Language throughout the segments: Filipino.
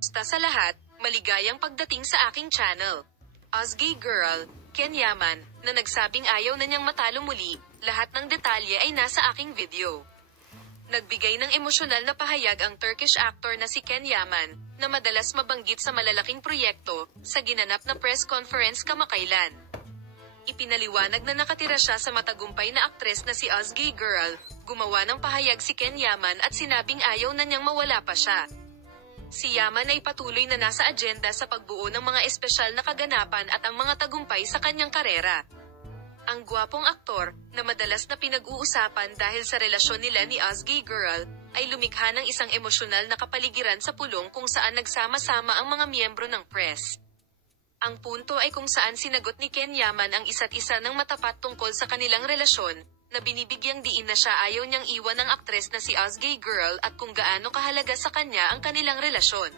Basta sa lahat, maligayang pagdating sa aking channel. Ozgay Girl, Ken Yaman, na nagsabing ayaw na niyang matalo muli, lahat ng detalye ay nasa aking video. Nagbigay ng emosyonal na pahayag ang Turkish actor na si Ken Yaman, na madalas mabanggit sa malalaking proyekto, sa ginanap na press conference kamakailan. Ipinaliwanag na nakatira siya sa matagumpay na aktres na si Ozgay Girl, gumawa ng pahayag si Ken Yaman at sinabing ayaw na niyang mawala pa siya. Si Yaman ay patuloy na nasa agenda sa pagbuo ng mga espesyal na kaganapan at ang mga tagumpay sa kanyang karera. Ang gwapong aktor, na madalas na pinag-uusapan dahil sa relasyon nila ni Ozgay Girl, ay lumikha ng isang emosyonal na kapaligiran sa pulong kung saan nagsama-sama ang mga miyembro ng press. Ang punto ay kung saan sinagot ni Ken Yaman ang isa't isa ng matapat tungkol sa kanilang relasyon, na binibigyang diin na siya ayaw niyang iwan ng aktres na si Ozgay Girl at kung gaano kahalaga sa kanya ang kanilang relasyon.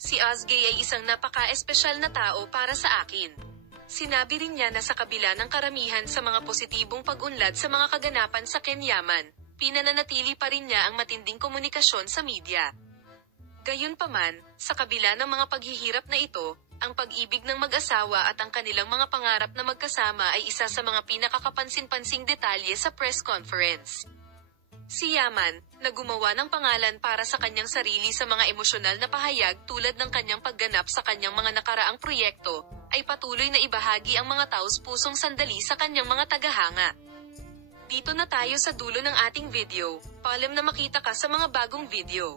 Si Ozgay ay isang napaka-espesyal na tao para sa akin. Sinabi rin niya na sa kabila ng karamihan sa mga positibong pag-unlad sa mga kaganapan sa Ken Yaman, pinananatili pa rin niya ang matinding komunikasyon sa media. Gayunpaman, sa kabila ng mga paghihirap na ito, ang pag-ibig ng mag-asawa at ang kanilang mga pangarap na magkasama ay isa sa mga pinakakapansin-pansing detalye sa press conference. Si Yaman, na gumawa ng pangalan para sa kanyang sarili sa mga emosyonal na pahayag tulad ng kanyang pagganap sa kanyang mga nakaraang proyekto, ay patuloy na ibahagi ang mga taos-pusong sandali sa kanyang mga tagahanga. Dito na tayo sa dulo ng ating video, paalam na makita ka sa mga bagong video.